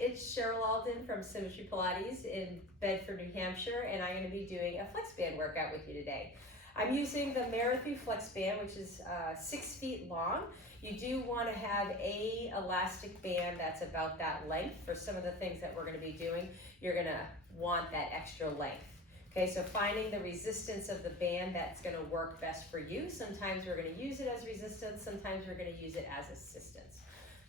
it's Cheryl Alden from Symmetry Pilates in Bedford, New Hampshire, and I'm going to be doing a Flexband workout with you today. I'm using the Marathon Flexband, which is 6 feet long. You do want to have a elastic band that's about that length. For some of the things that we're going to be doing, you're going to want that extra length. Okay, so finding the resistance of the band that's going to work best for you. Sometimes we're going to use it as resistance, sometimes we're going to use it as assistance.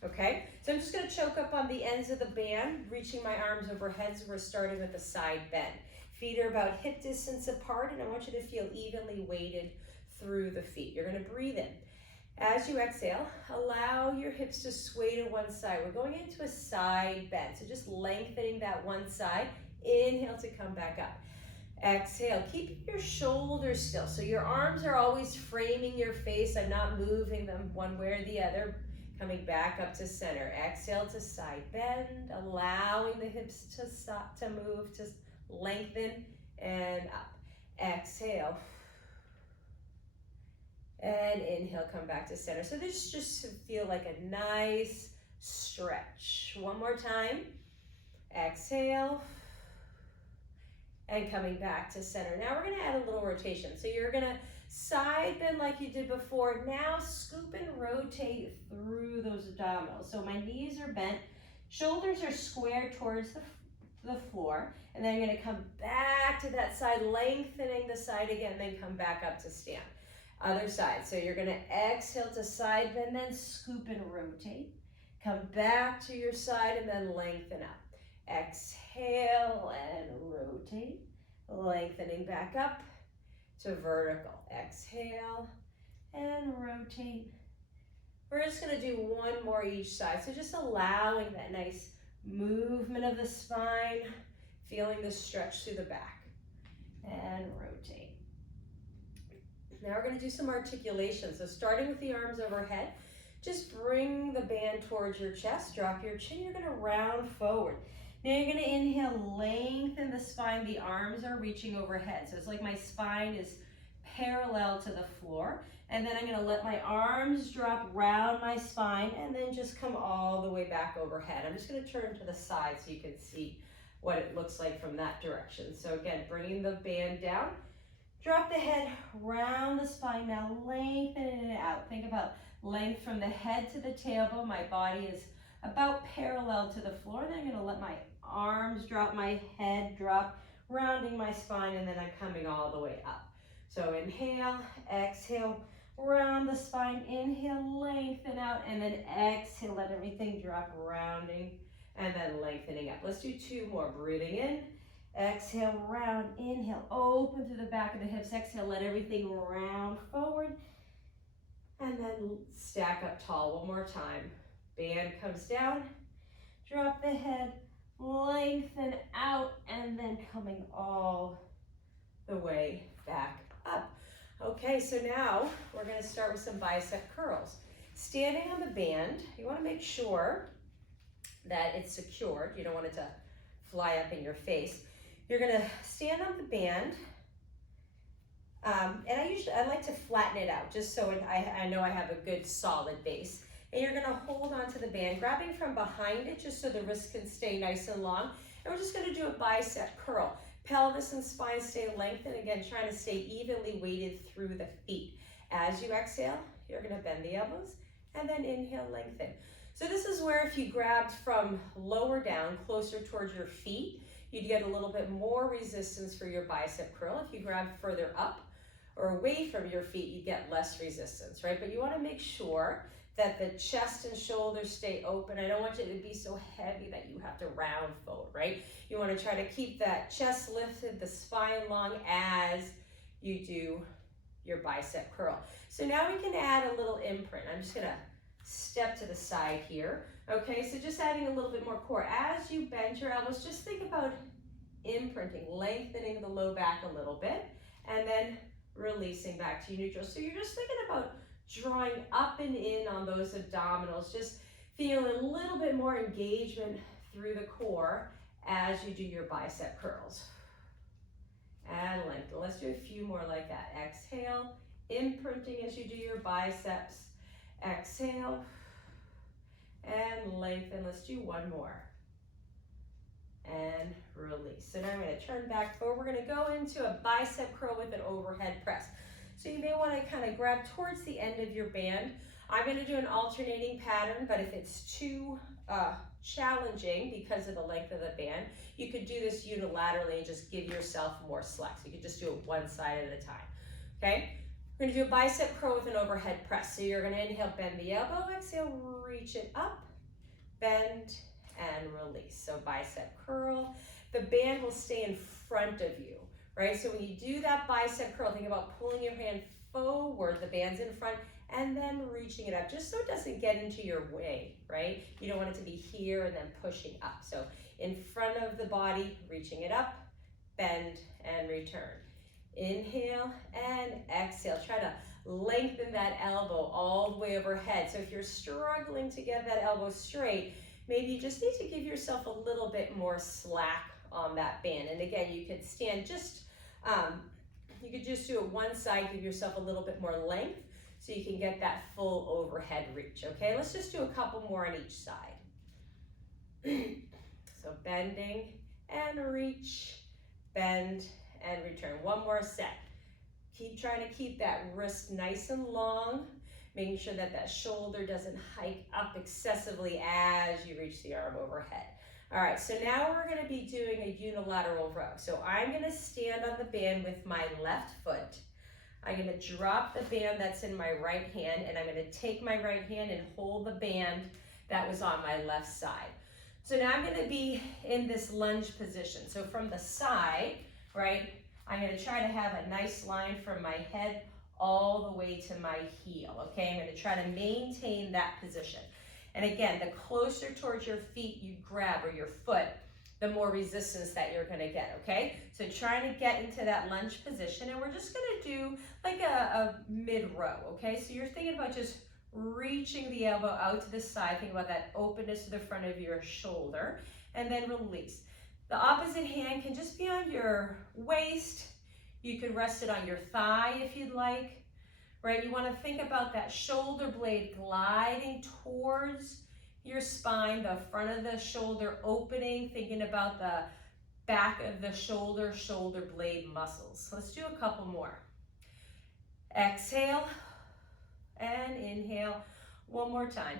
Okay, so I'm just going to choke up on the ends of the band, reaching my arms overhead, so we're starting with a side bend. Feet are about hip distance apart, and I want you to feel evenly weighted through the feet. You're going to breathe in. As you exhale, allow your hips to sway to one side. We're going into a side bend, so just lengthening that one side. Inhale to come back up. Exhale, keep your shoulders still. So your arms are always framing your face. I'm not moving them one way or the other. Coming back up to center. Exhale to side bend, allowing the hips to stop, to move, to lengthen, and up. Exhale. And inhale, come back to center. So this just feel like a nice stretch. One more time. Exhale. And coming back to center. Now we're gonna add a little rotation. So you're gonna side bend like you did before. Now scoop and rotate through those abdominals. So my knees are bent, shoulders are squared towards the floor, and then I'm gonna come back to that side, lengthening the side again, then come back up to stand. Other side, so you're gonna exhale to side bend, then scoop and rotate. Come back to your side and then lengthen up. Exhale and rotate, lengthening back up to vertical. Exhale and rotate. We're just going to do one more each side. So just allowing that nice movement of the spine, feeling the stretch through the back. And rotate. Now we're going to do some articulation. So starting with the arms overhead, just bring the band towards your chest, drop your chin, you're going to round forward. Now you're going to inhale, lengthen the spine, the arms are reaching overhead. So it's like my spine is parallel to the floor. And then I'm going to let my arms drop round my spine and then just come all the way back overhead. I'm just going to turn to the side so you can see what it looks like from that direction. So again, bringing the band down, drop the head round the spine, now lengthening it out. Think about length from the head to the tailbone. My body is about parallel to the floor. Then I'm going to let my arms drop, my head drop, rounding my spine, and then I'm coming all the way up. So inhale, exhale, round the spine, inhale, lengthen out, and then exhale, let everything drop, rounding, and then lengthening up. Let's do two more. Breathing in, exhale, round, inhale, open through the back of the hips, exhale, let everything round forward, and then stack up tall one more time. Band comes down, drop the head, lengthen out, and then coming all the way back up. Okay, so now we're going to start with some bicep curls. Standing on the band, you want to make sure that it's secured. You don't want it to fly up in your face. You're going to stand on the band, and I like to flatten it out just so I know I have a good solid base. And you're going to hold onto the band, grabbing from behind it just so the wrist can stay nice and long. And we're just going to do a bicep curl. Pelvis and spine stay lengthened. Again, trying to stay evenly weighted through the feet. As you exhale, you're going to bend the elbows and then inhale, lengthen. So this is where if you grabbed from lower down, closer towards your feet, you'd get a little bit more resistance for your bicep curl. If you grab further up or away from your feet, you get less resistance, right? But you want to make sure that the chest and shoulders stay open. I don't want you to be so heavy that you have to round forward, right? You want to try to keep that chest lifted, the spine long as you do your bicep curl. So now we can add a little imprint. I'm just going to step to the side here. Okay, so just adding a little bit more core. As you bend your elbows, just think about imprinting, lengthening the low back a little bit, and then releasing back to neutral. So you're just thinking about drawing up and in on those abdominals, just feeling a little bit more engagement through the core as you do your bicep curls. And lengthen. Let's do a few more like that. Exhale, imprinting as you do your biceps. Exhale, and lengthen. Let's do one more. and release. So now I'm going to turn back forward. We're going to go into a bicep curl with an overhead press. So you may want to kind of grab towards the end of your band. I'm going to do an alternating pattern, but if it's too challenging because of the length of the band, you could do this unilaterally and just give yourself more slack. So you could just do it one side at a time, okay? We're going to do a bicep curl with an overhead press. So you're going to inhale, bend the elbow, exhale, reach it up, bend, and release. So bicep curl. The band will stay in front of you, right? So when you do that bicep curl, think about pulling your hand forward, the band's in front, and then reaching it up, just so it doesn't get into your way, right? You don't want it to be here and then pushing up. So in front of the body, reaching it up, bend, and return. Inhale and exhale. Try to lengthen that elbow all the way overhead. So if you're struggling to get that elbow straight, maybe you just need to give yourself a little bit more slack on that band. And again, you could stand just, you could just do it one side, give yourself a little bit more length so you can get that full overhead reach, okay? Let's just do a couple more on each side. So bending and reach, bend and return. One more set. Keep trying to keep that wrist nice and long, making sure that that shoulder doesn't hike up excessively as you reach the arm overhead. All right, so now we're gonna be doing a unilateral row. So I'm gonna stand on the band with my left foot. I'm gonna drop the band that's in my right hand, and I'm gonna take my right hand and hold the band that was on my left side. So now I'm gonna be in this lunge position. So from the side, right, I'm gonna try to have a nice line from my head all the way to my heel, okay? I'm gonna try to maintain that position. And again, the closer towards your feet you grab, or your foot, the more resistance that you're gonna get, okay? So trying to get into that lunge position, and we're just gonna do like a mid-row, okay? So you're thinking about just reaching the elbow out to the side, think about that openness to the front of your shoulder, and then release. The opposite hand can just be on your waist. You could rest it on your thigh if you'd like, right? You wanna think about that shoulder blade gliding towards your spine, the front of the shoulder opening, thinking about the back of the shoulder, shoulder blade muscles. Let's do a couple more. Exhale and inhale. One more time.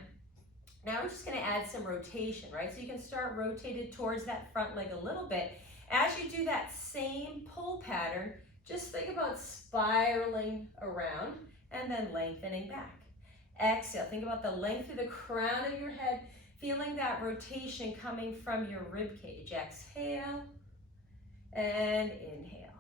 Now we're just gonna add some rotation, right? So you can start rotated towards that front leg a little bit. As you do that same pull pattern, just think about spiraling around and then lengthening back. Exhale, think about the length of the crown of your head, feeling that rotation coming from your rib cage. Exhale and inhale.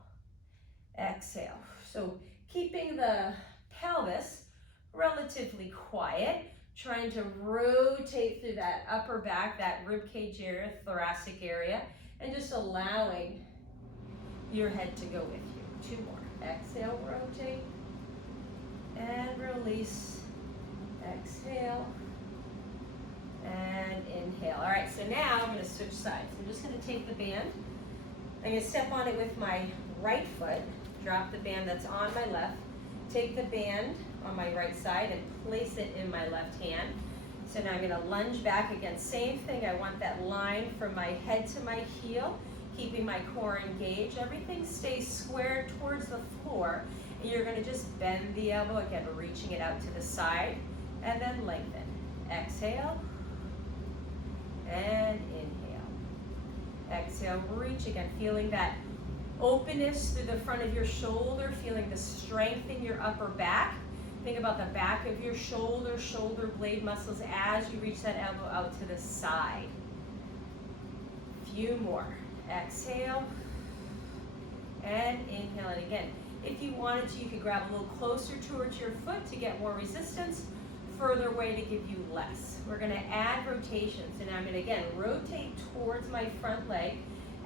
Exhale. So keeping the pelvis relatively quiet, trying to rotate through that upper back, that rib cage area, thoracic area, and just allowing your head to go with you. Two more. Exhale, rotate, and release. Exhale, and inhale. All right, so now I'm gonna switch sides. I'm just gonna take the band, I'm gonna step on it with my right foot, drop the band that's on my left, take the band on my right side and place it in my left hand. So now I'm gonna lunge back again. Same thing, I want that line from my head to my heel, keeping my core engaged. Everything stays squared towards the floor. And you're gonna just bend the elbow, again, reaching it out to the side, and then lengthen. Exhale, and inhale. Exhale, reach again, feeling that openness through the front of your shoulder, feeling the strength in your upper back. Think about the back of your shoulder, shoulder blade muscles as you reach that elbow out to the side. Few more. Exhale, and inhale. And again, if you wanted to, you could grab a little closer towards your foot to get more resistance, further away to give you less. We're gonna add rotations, and I'm gonna, again, rotate towards my front leg.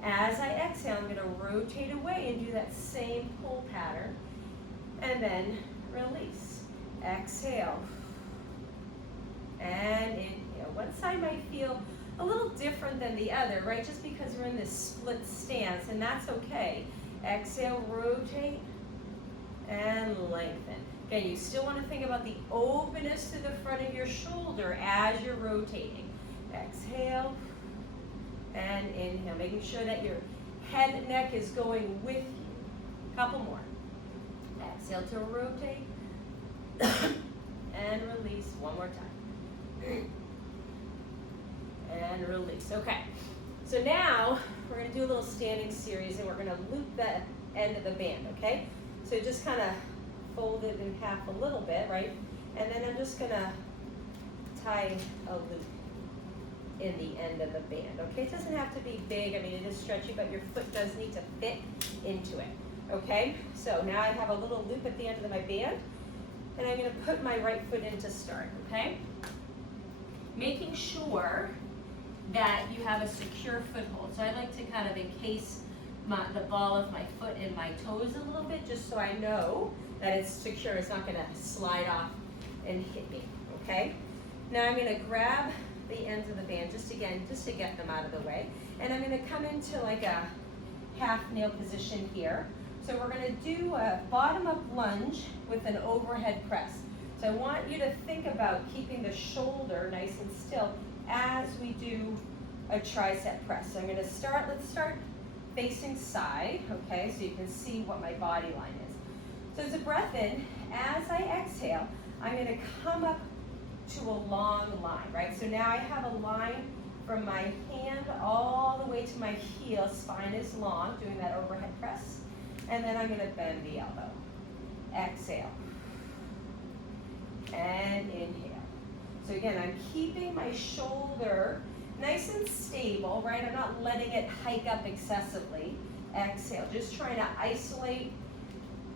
As I exhale, I'm gonna rotate away and do that same pull pattern, and then release. Exhale, and inhale. One side might feel a little different than the other, right? Just because we're in this split stance, and that's okay. Exhale, rotate, and lengthen. Again, you still want to think about the openness to the front of your shoulder as you're rotating. Exhale, and inhale. inhale, making sure that your head and neck is going with you. Couple more. Exhale to rotate. And release. One more time. And release. Okay. So now we're going to do a little standing series, and we're going to loop the end of the band, okay? So just kind of fold it in half a little bit, right? And then I'm just going to tie a loop in the end of the band, okay? It doesn't have to be big. I mean, it is stretchy, but your foot does need to fit into it, okay? So now I have a little loop at the end of my band, and I'm going to put my right foot in to start, okay? Making sure that you have a secure foothold. So I like to kind of encase the ball of my foot in my toes a little bit, just so I know that it's secure. It's not going to slide off and hit me, okay? Now I'm going to grab the ends of the band, just to get them out of the way. And I'm going to come into like a half nail position here. So we're going to do a bottom up lunge with an overhead press. So I want you to think about keeping the shoulder nice and still as we do a tricep press. So I'm going to start, let's start facing side, okay, so you can see what my body line is. So as a breath in, as I exhale, I'm going to come up to a long line, right? So now I have a line from my hand all the way to my heel, spine is long, doing that overhead press. And then I'm going to bend the elbow. Exhale. And inhale. So again, I'm keeping my shoulder nice and stable, right? I'm not letting it hike up excessively. Exhale, just trying to isolate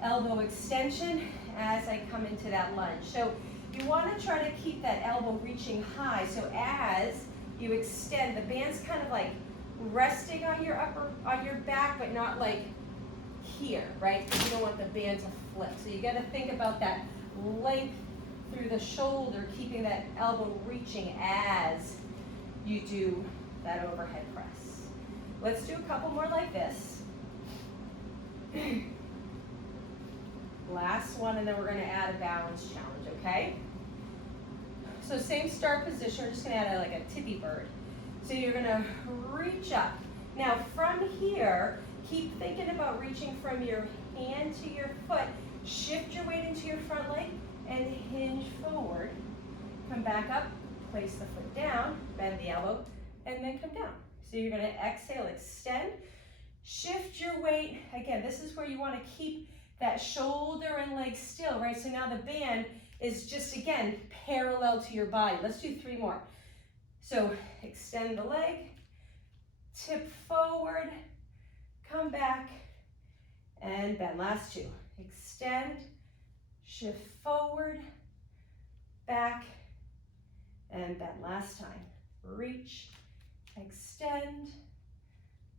elbow extension as I come into that lunge. So you want to try to keep that elbow reaching high. So as you extend, the band's kind of like resting on your back, but not like here, right? Because you don't want the band to flip. So you got to think about that length through the shoulder, keeping that elbow reaching as you do that overhead press. Let's do a couple more like this. Last one, and then we're going to add a balance challenge, okay? So same start position, we're just going to add like a tippy bird. So you're going to reach up. Now from here, keep thinking about reaching from your hand to your foot. Shift your weight into your front leg and hinge forward. Come back up, place the foot down, bend the elbow, and then come down. So you're going to exhale, extend, shift your weight. Again, this is where you want to keep that shoulder and leg still, right? So now the band is just, again, parallel to your body. Let's do 3 more. So extend the leg, tip forward, come back, and bend. Last 2. Extend, shift forward, back, and bend. Last time. Reach, extend,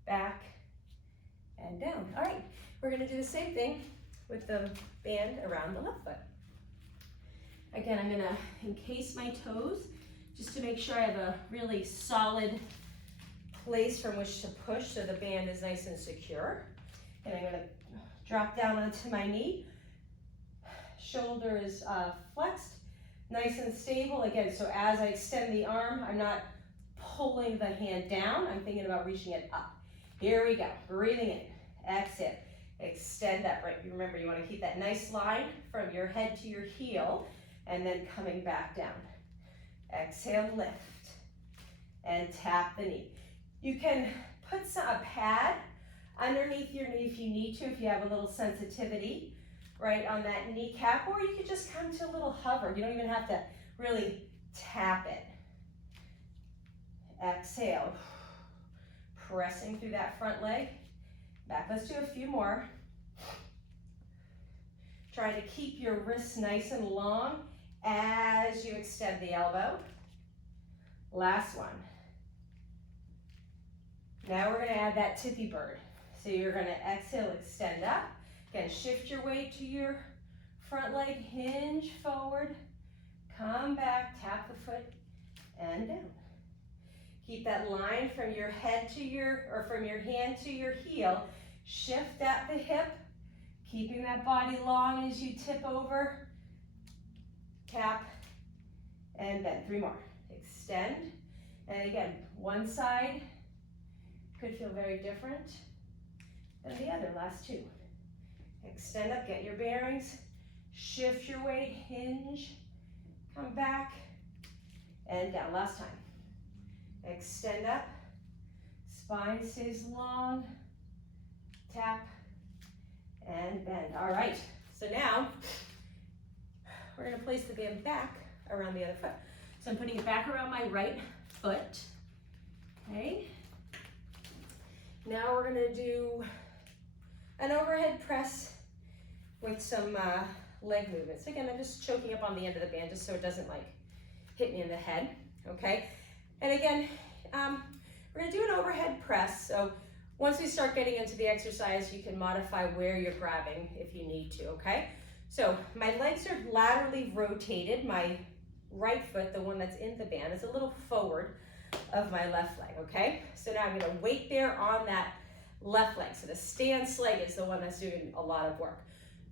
back, and down. All right, we're going to do the same thing with the band around the left foot. Again, I'm going to encase my toes just to make sure I have a really solid place from which to push so the band is nice and secure. And I'm going to drop down onto my knee. Shoulder is flexed, nice and stable. Again, so as I extend the arm, I'm not pulling the hand down. I'm thinking about reaching it up. Here we go. Breathing in. Exhale. Extend that right. Remember, you want to keep that nice line from your head to your heel, and then coming back down. Exhale, lift, and tap the knee. You can put a pad underneath your knee if you need to, if you have a little sensitivity, right, on that kneecap, or you could just come to a little hover. You don't even have to really tap it. Exhale, pressing through that front leg. Back, let's do a few more. Try to keep your wrists nice and long as you extend the elbow. Last one. Now we're going to add that tippy bird. So you're going to exhale, extend up. Again, shift your weight to your front leg, hinge forward, come back, tap the foot, and down. Keep that line from your head to from your hand to your heel. Shift at the hip, keeping that body long as you tip over. Tap, and bend. 3 more. Extend, and again, one side, could feel very different than the other, last two. Extend up, get your bearings, shift your weight, hinge, come back, and down, last time. Extend up, spine stays long, tap, and bend. All right, so now we're gonna place the band back around the other foot. So I'm putting it back around my right foot, okay? Now we're gonna do an overhead press with some leg movements. Again, I'm just choking up on the end of the band just so it doesn't like hit me in the head, okay? And again, we're gonna do an overhead press. So once we start getting into the exercise, you can modify where you're grabbing if you need to, okay? So my legs are laterally rotated. My right foot, the one that's in the band, is a little forward of my left leg, okay? So now I'm gonna weight bear on that left leg. So the stance leg is the one that's doing a lot of work.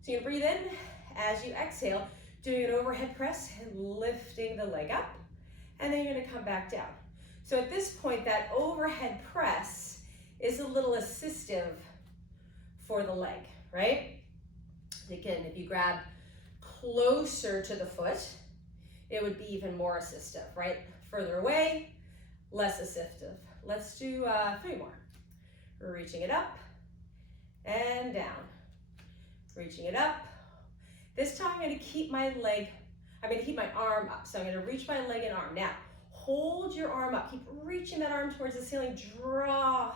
So you're gonna breathe in as you exhale, doing an overhead press and lifting the leg up, and then you're gonna come back down. So at this point, that overhead press is a little assistive for the leg, right? Again, if you grab closer to the foot, it would be even more assistive, right? Further away, less assistive. Let's do 3 more. We're reaching it up and down. Reaching it up. This time I'm gonna keep my arm up. So I'm gonna reach my leg and arm. Now, hold your arm up. Keep reaching that arm towards the ceiling. Draw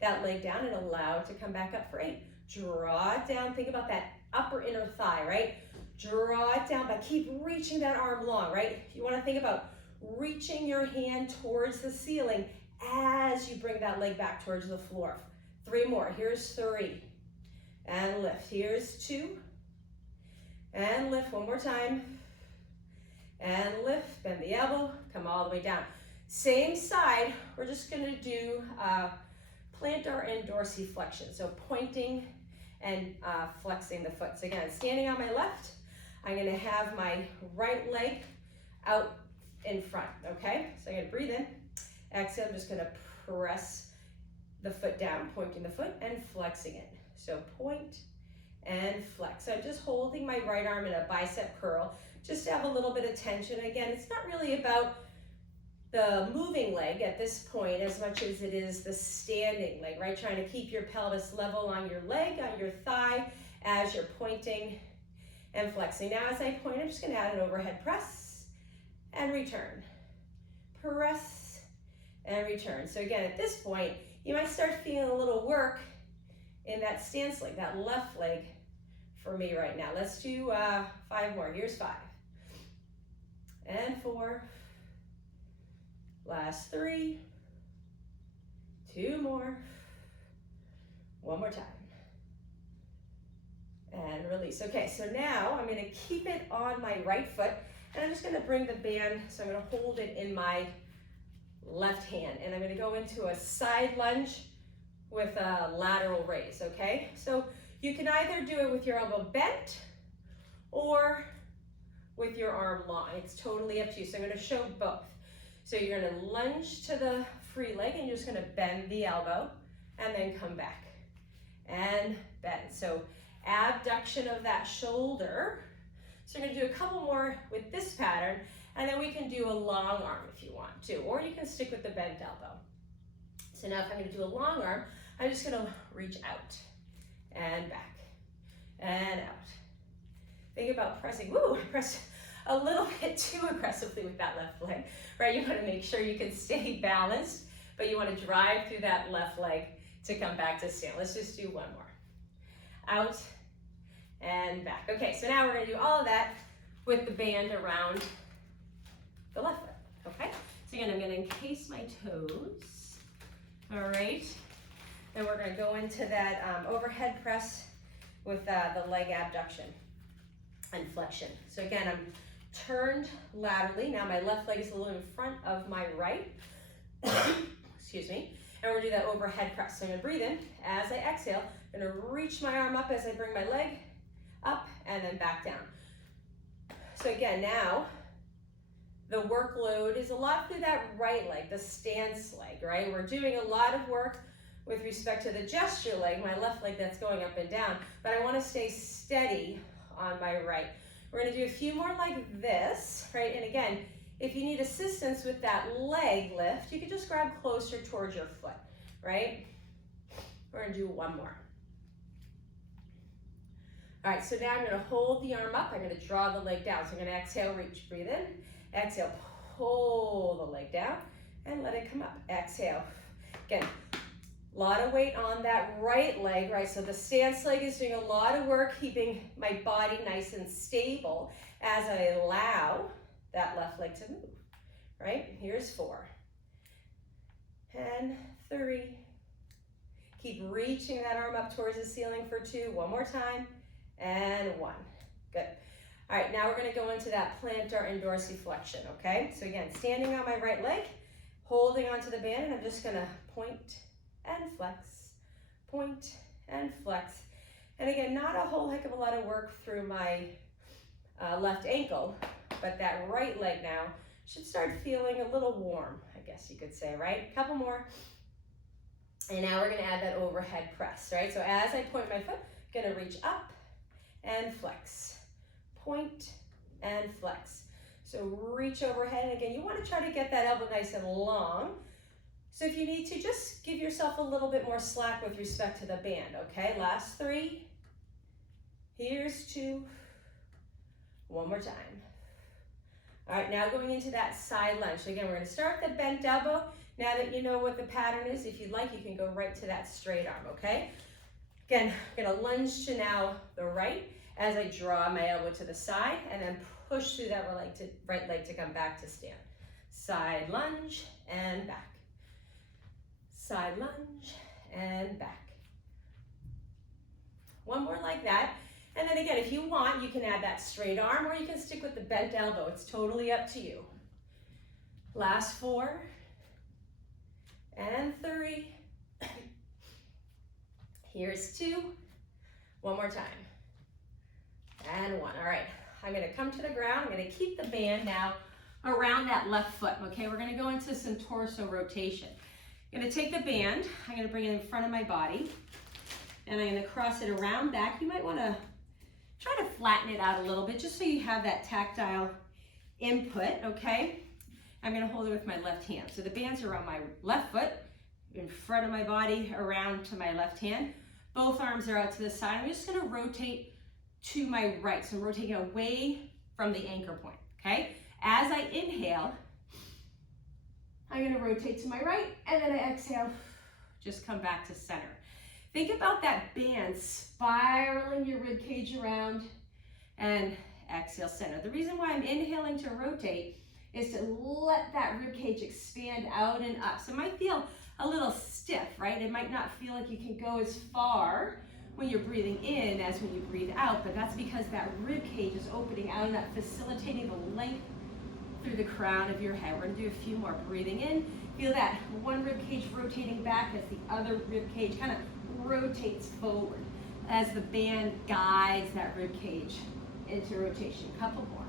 that leg down and allow it to come back up for 8. Draw it down. Think about that upper inner thigh, right? Draw it down, but keep reaching that arm long, right? You wanna think about reaching your hand towards the ceiling as you bring that leg back towards the floor. 3 more. Here's 3. And lift. Here's 2. And lift one more time. And lift, bend the elbow, come all the way down. Same side, we're just gonna do plantar and dorsiflexion. So pointing and flexing the foot. So again, standing on my left, I'm gonna have my right leg out in front, okay? So I'm gonna breathe in, exhale, I'm just gonna press the foot down, pointing the foot and flexing it. So point and flex. So I'm just holding my right arm in a bicep curl, just to have a little bit of tension. Again, it's not really about the moving leg at this point as much as it is the standing leg, right? Trying to keep your pelvis level on your leg, on your thigh, as you're pointing and flexing. Now as I point, I'm just gonna add an overhead press and return. Press and return. So again, at this point, you might start feeling a little work in that stance leg, that left leg for me right now. Let's do 5 more. Here's 5. And 4. Last 3. 2 more. 1 more time. And release. Okay, so now I'm gonna keep it on my right foot, and I'm just gonna bring the band, so I'm gonna hold it in my left hand, and I'm gonna go into a side lunge with a lateral raise, okay? So you can either do it with your elbow bent or with your arm long. It's totally up to you. So I'm gonna show both. So you're gonna lunge to the free leg and you're just gonna bend the elbow and then come back and bend. So abduction of that shoulder. So you're gonna do a couple more with this pattern, and then we can do a long arm if you want to, or you can stick with the bent elbow. So now if I'm gonna do a long arm, I'm just gonna reach out and back and out. Think about pressing, woo, press a little bit too aggressively with that left leg, right? You wanna make sure you can stay balanced, but you wanna drive through that left leg to come back to stand. Let's just do 1 more. Out and back. Okay, so now we're gonna do all of that with the band around the left foot, okay? So again, I'm gonna encase my toes, all right? Then we're gonna go into that overhead press with the leg abduction and flexion. So again, I'm turned laterally. Now my left leg is a little in front of my right, excuse me. And we're gonna do that overhead press. So I'm gonna breathe in. As I exhale, I'm gonna reach my arm up as I bring my leg up and then back down. So again, now the workload is a lot through that right leg, the stance leg, right? We're doing a lot of work with respect to the gesture leg, my left leg that's going up and down, but I want to stay steady on my right. We're going to do a few more like this, right? And again, if you need assistance with that leg lift, you can just grab closer towards your foot, right? We're going to do one more. All right, so now I'm going to hold the arm up. I'm going to draw the leg down. So I'm going to exhale, reach, breathe in. Exhale, pull the leg down and let it come up. Exhale. Again, a lot of weight on that right leg, right? So the stance leg is doing a lot of work keeping my body nice and stable as I allow that left leg to move, right? Here's 4 and 3. Keep reaching that arm up towards the ceiling for 2. One more time. And 1. Good. All right, now we're going to go into that plantar and dorsiflexion, okay? So again, standing on my right leg, holding onto the band, and I'm just going to point and flex, point and flex. And again, not a whole heck of a lot of work through my left ankle, but that right leg now should start feeling a little warm, I guess you could say, right? A couple more. And now we're going to add that overhead press, right? So as I point my foot, I'm going to reach up and flex, point and flex. So reach overhead, and again, you want to try to get that elbow nice and long. So if you need to, just give yourself a little bit more slack with respect to the band, okay? Last 3. Here's 2. One more time. All right, now going into that side lunge. So again, we're going to start the bent elbow. Now that you know what the pattern is, if you'd like, you can go right to that straight arm, okay? Again, I'm going to lunge to now the right as I draw my elbow to the side and then push through that right leg to come back to stand. Side lunge and back. Side lunge and back. One more like that. And then again, if you want, you can add that straight arm or you can stick with the bent elbow. It's totally up to you. Last 4 and 3. Here's 2. One more time. And 1. All right. I'm going to come to the ground. I'm going to keep the band now around that left foot. Okay, we're going to go into some torso rotation. I'm going to take the band. I'm going to bring it in front of my body. And I'm going to cross it around back. You might want to try to flatten it out a little bit just so you have that tactile input, okay? I'm going to hold it with my left hand. So the band's around my left foot, in front of my body, around to my left hand. Both arms are out to the side. I'm just going to rotate to my right. So I'm rotating away from the anchor point, okay? As I inhale, I'm going to rotate to my right, and then I exhale, just come back to center. Think about that band spiraling your rib cage around, and exhale, center. The reason why I'm inhaling to rotate is to let that rib cage expand out and up. So it might feel a little stiff, right? It might not feel like you can go as far when you're breathing in as when you breathe out, but that's because that rib cage is opening out and that facilitating the length through the crown of your head. We're gonna do a few more. Breathing in, feel that one rib cage rotating back as the other rib cage kind of rotates forward as the band guides that rib cage into rotation. Couple more.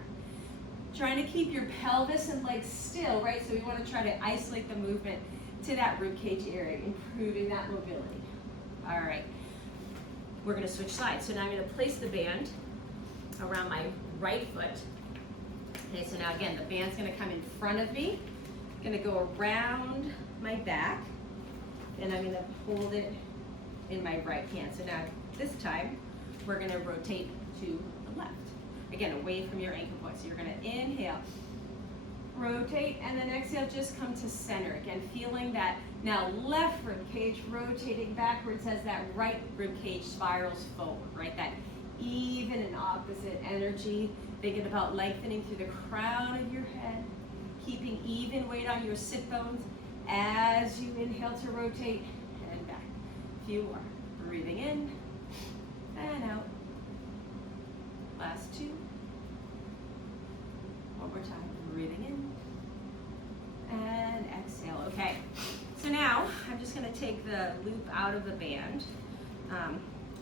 Trying to keep your pelvis and legs still, right? So we want to try to isolate the movement to that rib cage area, improving that mobility. All right. We're going to switch sides. So now I'm going to place the band around my right foot. Okay, so now again, the band's going to come in front of me. I'm going to go around my back, and I'm going to hold it in my right hand. So now this time, we're going to rotate to the left. Again, away from your anchor point. So you're going to inhale, rotate, and then exhale, just come to center. Again, feeling that now left rib cage rotating backwards as that right rib cage spirals forward, right? That even and opposite energy. Thinking about lengthening through the crown of your head, keeping even weight on your sit bones as you inhale to rotate and back. A few more. Breathing in and out. Last 2. One more time. Breathing in and exhale. Okay. So now I'm just going to take the loop out of the band.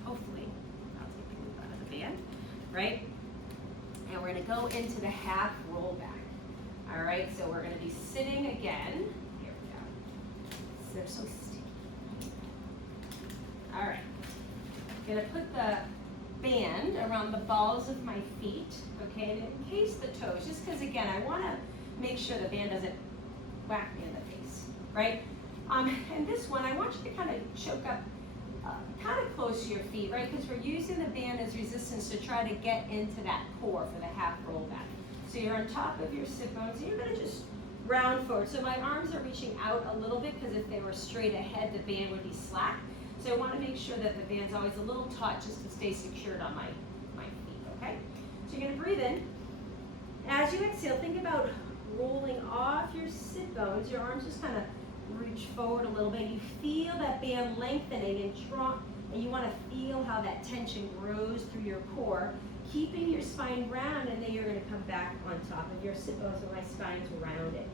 Hopefully, I'll take the loop out of the band, right? And we're going to go into the half roll back. All right. So we're going to be sitting again. Here we go. They're so sticky. I'm gonna put the band around the balls of my feet, okay, and encase the toes, just because again, I wanna make sure the band doesn't whack me in the face, right? And this one, I want you to kind of choke up kind of close to your feet, right? Because we're using the band as resistance to try to get into that core for the half roll back. So you're on top of your sit bones, and you're gonna just round forward. So my arms are reaching out a little bit, because if they were straight ahead, the band would be slack. So I wanna make sure that the band's always a little taut just to stay secured on my feet, okay? So you're gonna breathe in. As you exhale, think about rolling off your sit bones. Your arms just kind of reach forward a little bit. You feel that band lengthening and strong, and you want to feel how that tension grows through your core, keeping your spine round, and then you're going to come back on top of your sit bones, so my spine's rounded.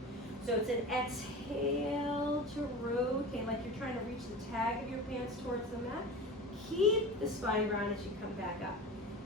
So it's an exhale to rotate, like you're trying to reach the tag of your pants towards the mat. Keep the spine round as you come back up.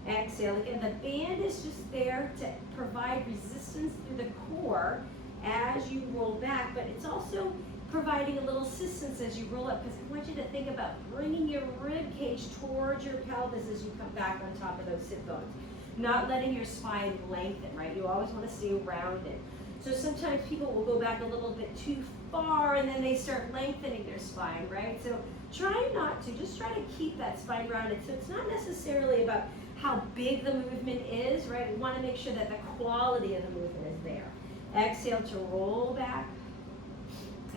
Exhale. Again, the band is just there to provide resistance through the core as you roll back, but it's also providing a little assistance as you roll up, because I want you to think about bringing your rib cage towards your pelvis as you come back on top of those sit bones. Not letting your spine lengthen, right? You always want to stay rounded. So sometimes people will go back a little bit too far, and then they start lengthening their spine, right? So try not to, just try to keep that spine rounded. So it's not necessarily about how big the movement is, right? We want to make sure that the quality of the movement is there. Exhale to roll back,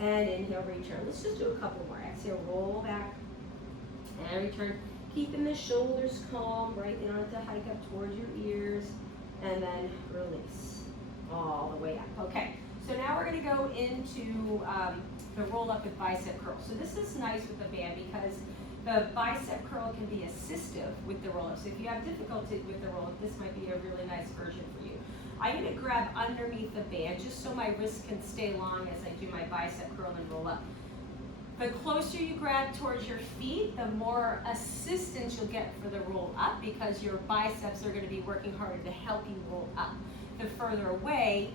and inhale, return. Let's just do a couple more. Exhale, roll back, and return. Keeping the shoulders calm, right? They don't have to hike up towards your ears, and then release all the way up. Okay, so now we're gonna go into the roll up with bicep curl. So this is nice with the band, because the bicep curl can be assistive with the roll up. So if you have difficulty with the roll up, this might be a really nice version for you. I'm going to grab underneath the band just so my wrists can stay long as I do my bicep curl and roll up. The closer you grab towards your feet, the more assistance you'll get for the roll up, because your biceps are going to be working harder to help you roll up. The further away,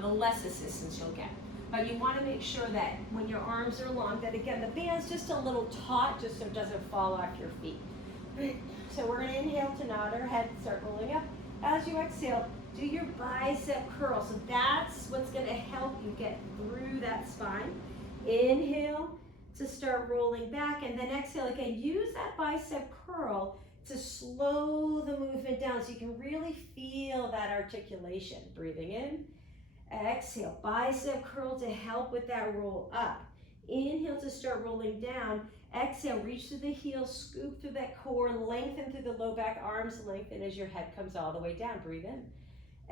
the less assistance you'll get. But you want to make sure that when your arms are long, that again, the band's just a little taut, just so it doesn't fall off your feet. So we're going to inhale to nod our head, start rolling up. As you exhale, do your bicep curl. So that's what's going to help you get through that spine. Inhale to start rolling back, and then exhale again. Use that bicep curl to slow the movement down so you can really feel that articulation. Breathing in, exhale, bicep curl to help with that roll up. Inhale to start rolling down. Exhale, reach through the heels, scoop through that core, lengthen through the low back, arms lengthen as your head comes all the way down. Breathe in.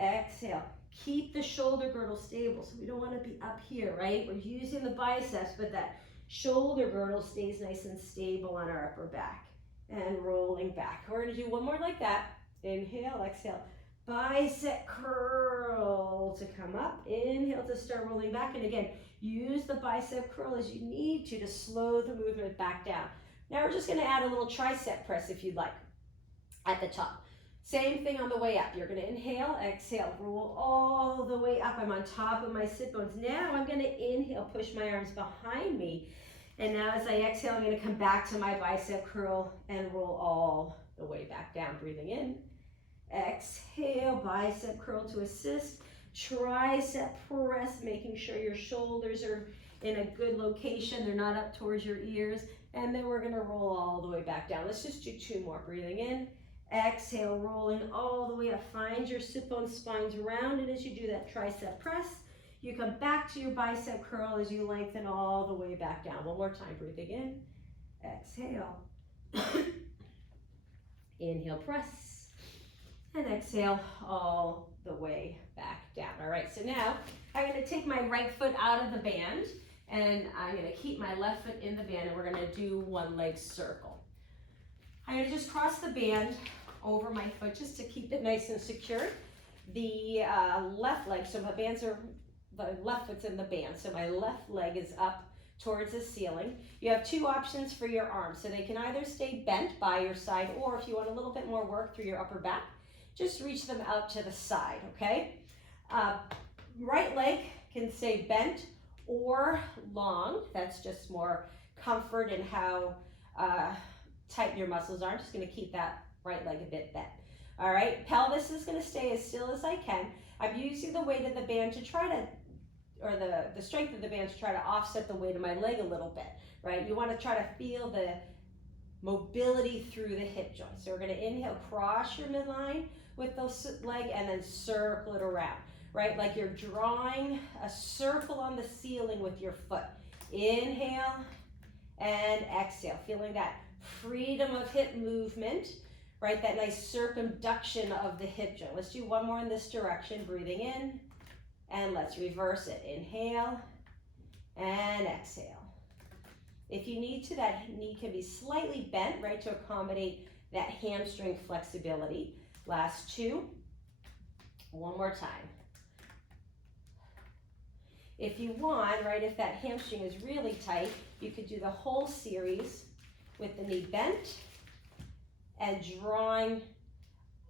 Exhale. Keep the shoulder girdle stable, so we don't want to be up here, right? We're using the biceps, but that shoulder girdle stays nice and stable on our upper back. And rolling back. We're going to do one more like that. Inhale, exhale. Bicep curl to come up. Inhale to start rolling back. And again, use the bicep curl as you need to slow the movement back down. Now we're just going to add a little tricep press if you'd like at the top. Same thing on the way up. You're going to inhale, exhale, roll all the way up. I'm on top of my sit bones. Now I'm going to inhale, push my arms behind me. And now as I exhale, I'm going to come back to my bicep curl and roll all the way back down. Breathing in. Exhale, bicep curl to assist. Tricep press, making sure your shoulders are in a good location. They're not up towards your ears. And then we're going to roll all the way back down. Let's just do two more. Breathing in. Exhale, rolling all the way up. Find your sit bone spines rounded as you do that tricep press. You come back to your bicep curl as you lengthen all the way back down. One more time, breathing in. Exhale. Inhale, press. And exhale all the way back down. All right, so now I'm going to take my right foot out of the band, and I'm going to keep my left foot in the band, and we're going to do one leg circle. I'm going to just cross the band over my foot just to keep it nice and secure. The left leg, so my bands are, the left foot's in the band, so my left leg is up towards the ceiling. You have two options for your arms, so they can either stay bent by your side, or if you want a little bit more work through your upper back, just reach them out to the side, okay? Right leg can stay bent or long. That's just more comfort and how tighten your muscles are. I'm just gonna keep that right leg a bit bent. All right, pelvis is gonna stay as still as I can. I'm using the weight of the band to try to, or the strength of the band to try to offset the weight of my leg a little bit, right? You wanna try to feel the mobility through the hip joint. So we're gonna inhale, cross your midline with the leg and then circle it around, right? Like you're drawing a circle on the ceiling with your foot. Inhale and exhale, feeling that freedom of hip movement, right? That nice circumduction of the hip joint. Let's do one more in this direction, breathing in, and let's reverse it. Inhale and exhale. If you need to, that knee can be slightly bent, right, to accommodate that hamstring flexibility. Last two. One more time. If you want, right, if that hamstring is really tight, you could do the whole series with the knee bent and drawing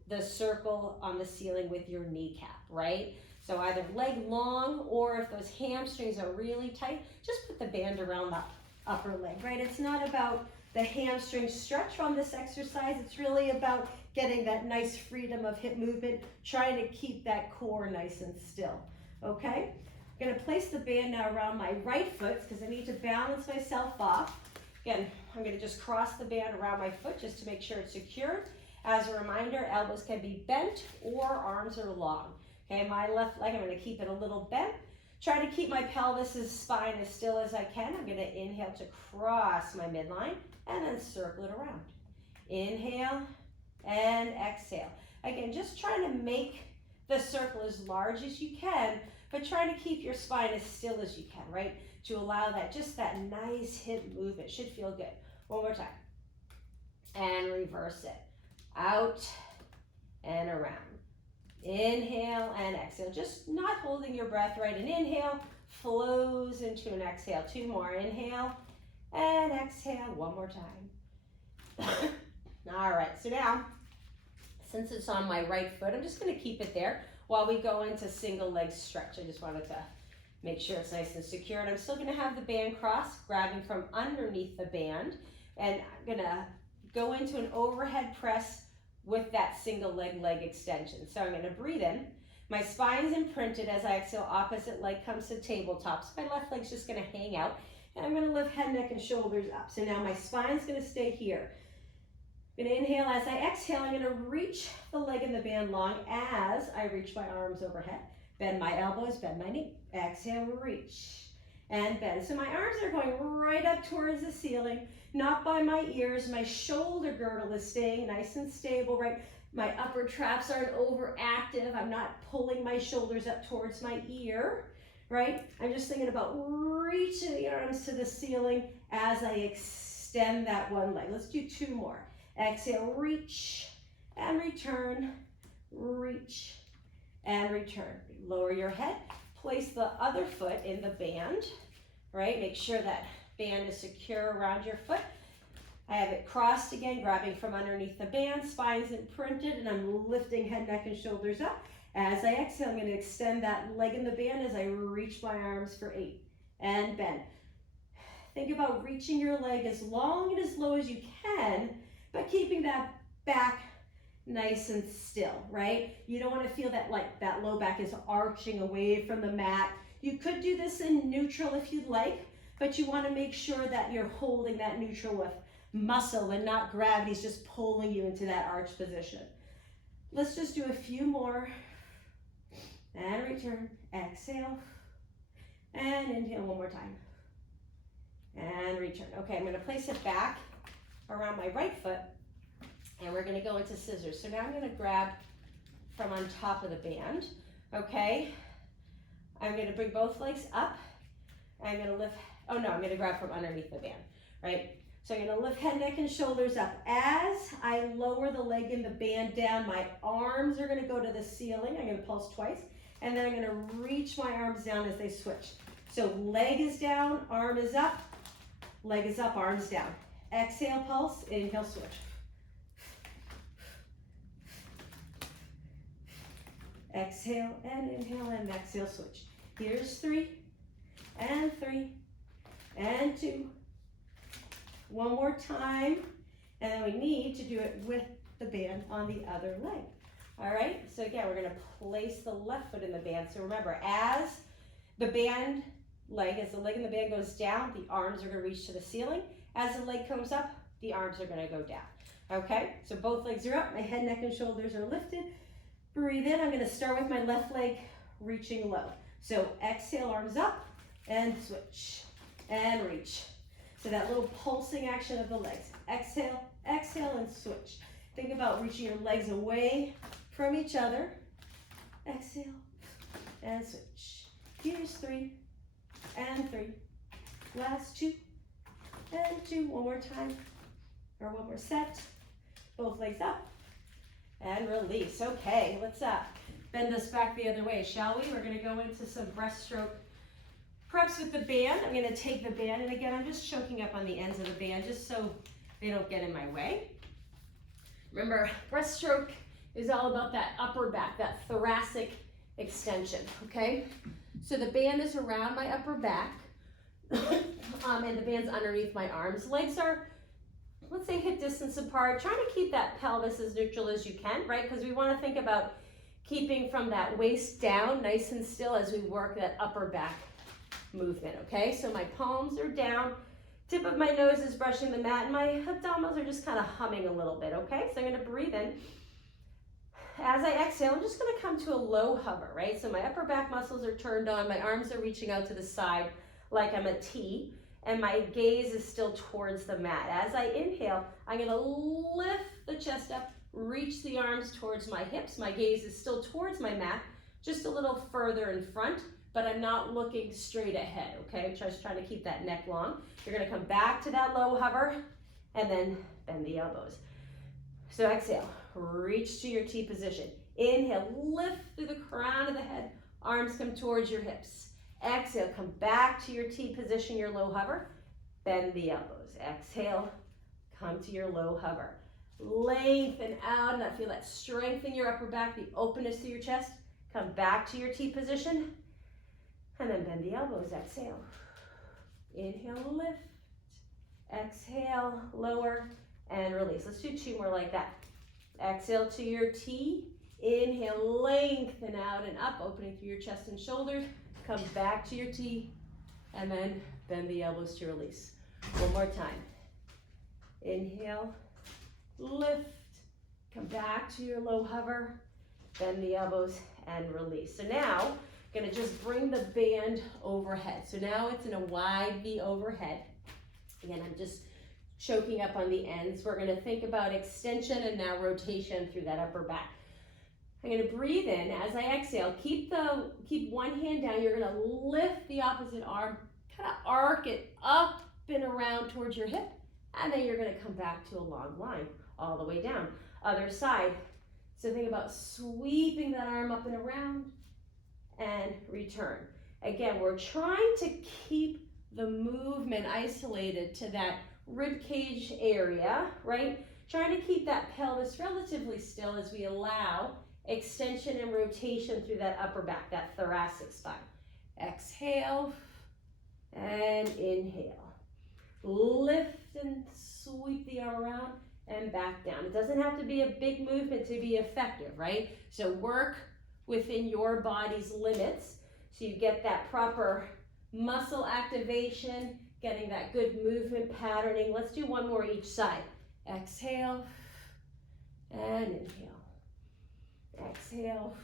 the circle on the ceiling with your kneecap, right? So either leg long, or if those hamstrings are really tight, just put the band around the upper leg, right? It's not about the hamstring stretch on this exercise. It's really about getting that nice freedom of hip movement, trying to keep that core nice and still, okay? I'm gonna place the band now around my right foot because I need to balance myself off. Again, I'm gonna just cross the band around my foot just to make sure it's secured. As a reminder, elbows can be bent or arms are long. Okay, my left leg, I'm gonna keep it a little bent. Try to keep my pelvis' spine as still as I can. I'm gonna inhale to cross my midline and then circle it around. Inhale and exhale. Again, just trying to make the circle as large as you can, but trying to keep your spine as still as you can, right? To allow that, just that nice hip movement. Should feel good. One more time. And reverse it. Out and around. Inhale and exhale. Just not holding your breath, right? An inhale flows into an exhale. Two more. Inhale and exhale. One more time. All right, so now, since it's on my right foot, I'm just gonna keep it there while we go into single leg stretch. I just wanted to make sure it's nice and secure. And I'm still gonna have the band crossed, grabbing from underneath the band. And I'm gonna go into an overhead press with that single leg extension. So I'm gonna breathe in. My spine's imprinted as I exhale, opposite leg comes to tabletop. So my left leg's just gonna hang out. And I'm gonna lift head, neck, and shoulders up. So now my spine's gonna stay here. I'm gonna inhale. As I exhale, I'm gonna reach the leg in the band long as I reach my arms overhead. Bend my elbows, bend my knee. Exhale, reach, and bend. So my arms are going right up towards the ceiling, not by my ears. My shoulder girdle is staying nice and stable, right? My upper traps aren't overactive. I'm not pulling my shoulders up towards my ear, right? I'm just thinking about reaching the arms to the ceiling as I extend that one leg. Let's do two more. Exhale, reach and return, reach and return. Lower your head, place the other foot in the band, right? Make sure that band is secure around your foot. I have it crossed again, grabbing from underneath the band, spine's imprinted, and I'm lifting head, neck, and shoulders up. As I exhale, I'm gonna extend that leg in the band as I reach my arms for 8, and bend. Think about reaching your leg as long and as low as you can, but keeping that back nice and still, right? You don't want to feel that like that low back is arching away from the mat. You could do this in neutral if you'd like, but you want to make sure that you're holding that neutral with muscle and not gravity's just pulling you into that arch position. Let's just do a few more. And return. Exhale. And inhale one more time. And return. Okay, I'm going to place it back around my right foot, and we're going to go into scissors. So now I'm going to grab from on top of the band, okay? I'm going to bring both legs up. I'm going to lift, oh no, I'm going to grab from underneath the band, right? So I'm going to lift head, neck, and shoulders up. As I lower the leg in the band down, my arms are going to go to the ceiling. I'm going to pulse twice, and then I'm going to reach my arms down as they switch. So leg is down, arm is up, leg is up, arms down. Exhale, pulse, inhale, switch. Exhale and inhale and exhale, switch. Here's 3 and 3 and 2. One more time. And then we need to do it with the band on the other leg. All right, so again, we're gonna place the left foot in the band. So remember, as the band leg, as the leg in the band goes down, the arms are gonna reach to the ceiling. As the leg comes up, the arms are gonna go down. Okay, so both legs are up, my head, neck, and shoulders are lifted. Breathe in, I'm gonna start with my left leg reaching low. So exhale, arms up, and switch, and reach. So that little pulsing action of the legs. Exhale, exhale, and switch. Think about reaching your legs away from each other. Exhale, and switch. Here's 3, and 3. Last 2, and 2. One more time, or one more set. Both legs up, and release. Okay, let's bend us back the other way, shall we? We're gonna go into some breaststroke preps with the band. I'm gonna take the band, and again, I'm just choking up on the ends of the band just so they don't get in my way. Remember, breaststroke is all about that upper back, that thoracic extension, okay? So the band is around my upper back, and the band's underneath my arms. Legs are, let's say, hip distance apart, trying to keep that pelvis as neutral as you can, right? Because we want to think about keeping from that waist down nice and still as we work that upper back movement, okay? So my palms are down, tip of my nose is brushing the mat, and my abdominals are just kind of humming a little bit, okay? So I'm going to breathe in. As I exhale, I'm just going to come to a low hover, right? So my upper back muscles are turned on, my arms are reaching out to the side like I'm a T, and my gaze is still towards the mat. As I inhale, I'm gonna lift the chest up, reach the arms towards my hips. My gaze is still towards my mat, just a little further in front, but I'm not looking straight ahead, okay? Just trying to keep that neck long. You're gonna come back to that low hover, and then bend the elbows. So exhale, reach to your T position. Inhale, lift through the crown of the head, arms come towards your hips. Exhale, come back to your T position, your low hover. Bend the elbows. Exhale, come to your low hover. Lengthen out, and I feel that strength in your upper back, the openness to your chest. Come back to your T position, and then bend the elbows. Exhale. Inhale, lift. Exhale, lower, and release. Let's do 2 more like that. Exhale to your T. Inhale, lengthen out and up, opening through your chest and shoulders. Come back to your T, and then bend the elbows to release. One more time. Inhale, lift, come back to your low hover, bend the elbows, and release. So now, I'm gonna just bring the band overhead. So now it's in a wide V overhead. Again, I'm just choking up on the ends. We're gonna think about extension and now rotation through that upper back. I'm gonna breathe in. As I exhale, keep one hand down. You're gonna lift the opposite arm, kind of arc it up and around towards your hip, and then you're gonna come back to a long line all the way down. Other side. So think about sweeping that arm up and around and return. Again, we're trying to keep the movement isolated to that rib cage area, right? Trying to keep that pelvis relatively still as we allow extension and rotation through that upper back, that thoracic spine. Exhale and inhale. Lift and sweep the arm around and back down. It doesn't have to be a big movement to be effective, right? So work within your body's limits so you get that proper muscle activation, getting that good movement patterning. Let's do 1 more each side. Exhale and inhale. Exhale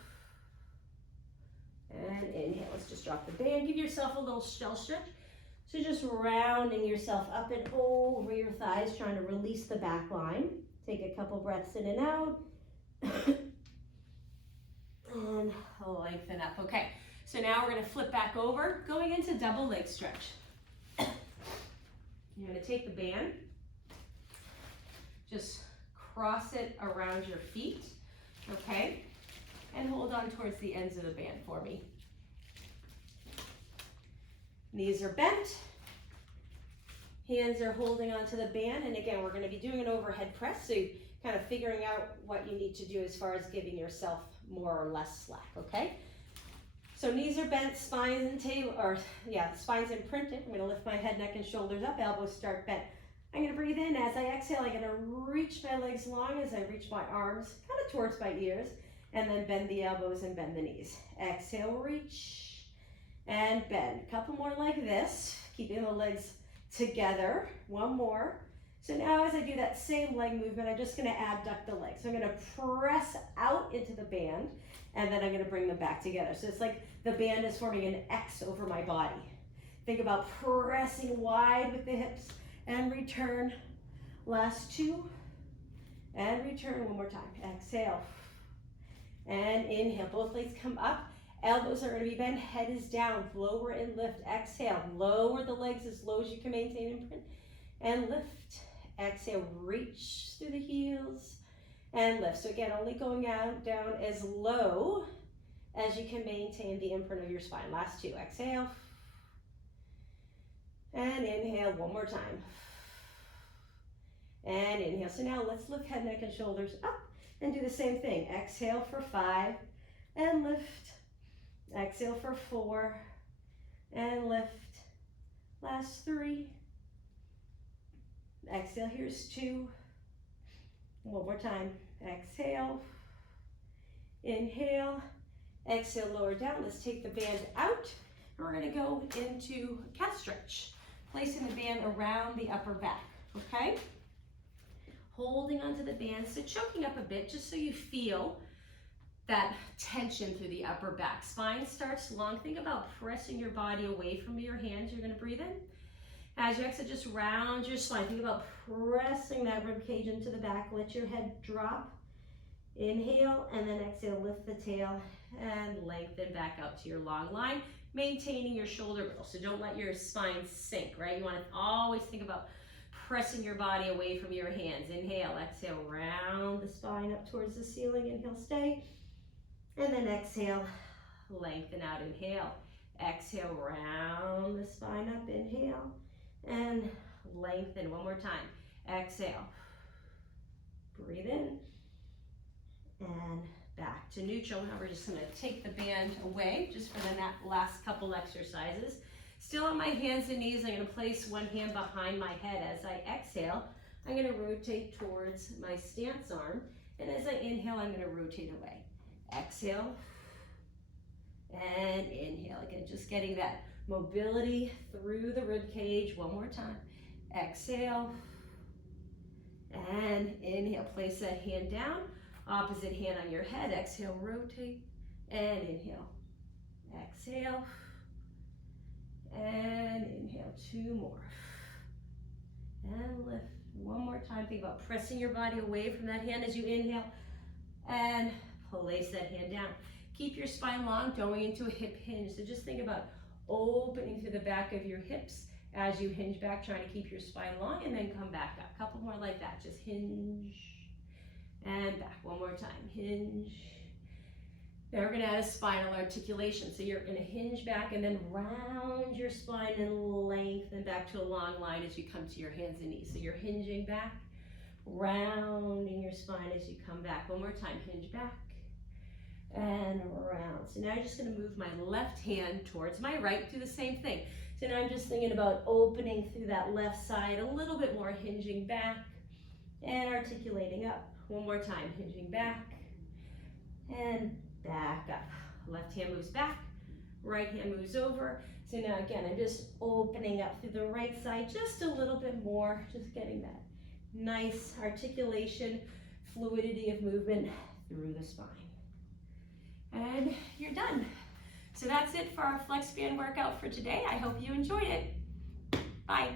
and inhale. Let's just drop the band. Give yourself a little shell stretch. So just rounding yourself up and over your thighs, trying to release the back line. Take a couple breaths in and out. And lengthen up. Okay, so now we're going to flip back over, going into double leg stretch. You're going to take the band, just cross it around your feet, okay? And hold on towards the ends of the band for me. Knees are bent. Hands are holding onto the band. And again, we're going to be doing an overhead press, so you're kind of figuring out what you need to do as far as giving yourself more or less slack, okay? So knees are bent, spines and table, or yeah, spines imprinted. I'm going to lift my head, neck, and shoulders up. Elbows start bent. I'm gonna breathe in. As I exhale, I'm gonna reach my legs long as I reach my arms kind of towards my ears, and then bend the elbows and bend the knees. Exhale, reach and bend. A couple more like this, keeping the legs together. One more. So now as I do that same leg movement, I'm just gonna abduct the legs. So I'm gonna press out into the band, and then I'm gonna bring them back together. So it's like the band is forming an X over my body. Think about pressing wide with the hips and return. Last two, and return one more time. Exhale, and inhale. Both legs come up. Elbows are gonna be bent, head is down. Lower and lift, exhale. Lower the legs as low as you can maintain imprint, and lift. Exhale, reach through the heels, and lift. So again, only going out, down as low as you can maintain the imprint of your spine. Last two, exhale, and inhale one more time. And inhale. So now let's lift head, neck, and shoulders up and do the same thing. Exhale for 5 and lift. Exhale for 4 and lift. Last 3. Exhale, here's 2. One more time. Exhale. Inhale. Exhale, lower down. Let's take the band out. And we're gonna go into cat stretch. Placing the band around the upper back, okay? Holding onto the band, so choking up a bit just so you feel that tension through the upper back. Spine starts long. Think about pressing your body away from your hands. You're gonna breathe in. As you exhale, just round your spine. Think about pressing that rib cage into the back. Let your head drop. Inhale, and then exhale, lift the tail and lengthen back up to your long line, maintaining your shoulder girdle. So don't let your spine sink, right? You wanna always think about pressing your body away from your hands. Inhale, exhale, round the spine up towards the ceiling. Inhale, stay. And then exhale, lengthen out. Inhale, exhale, round the spine up. Inhale, and lengthen. One more time. Exhale. Breathe in. And back to neutral. Now we're just gonna take the band away just for the last couple exercises. Still on my hands and knees, I'm gonna place one hand behind my head. As I exhale, I'm gonna rotate towards my stance arm. And as I inhale, I'm gonna rotate away. Exhale, and inhale. Again, just getting that mobility through the rib cage. One more time. Exhale, and inhale. Place that hand down. Opposite hand on your head. Exhale, rotate, and inhale. Exhale, and inhale. 2 more. And lift. One more time. Think about pressing your body away from that hand as you inhale. And place that hand down. Keep your spine long, going into a hip hinge. So just think about opening through the back of your hips as you hinge back, trying to keep your spine long, and then come back up. Couple more like that. Just hinge and back. One more time. Hinge. Now we're going to add a spinal articulation. So you're going to hinge back and then round your spine and lengthen back to a long line as you come to your hands and knees. So you're hinging back, rounding your spine as you come back. One more time. Hinge back and round. So now I'm just going to move my left hand towards my right. Do the same thing. So now I'm just thinking about opening through that left side a little bit more, hinging back and articulating up. One more time. Hinging back and back up. Left hand moves back, right hand moves over. So now again, I'm just opening up through the right side just a little bit more, just getting that nice articulation, fluidity of movement through the spine. And you're done. So that's it for our Flexband workout for today. I hope you enjoyed it. Bye.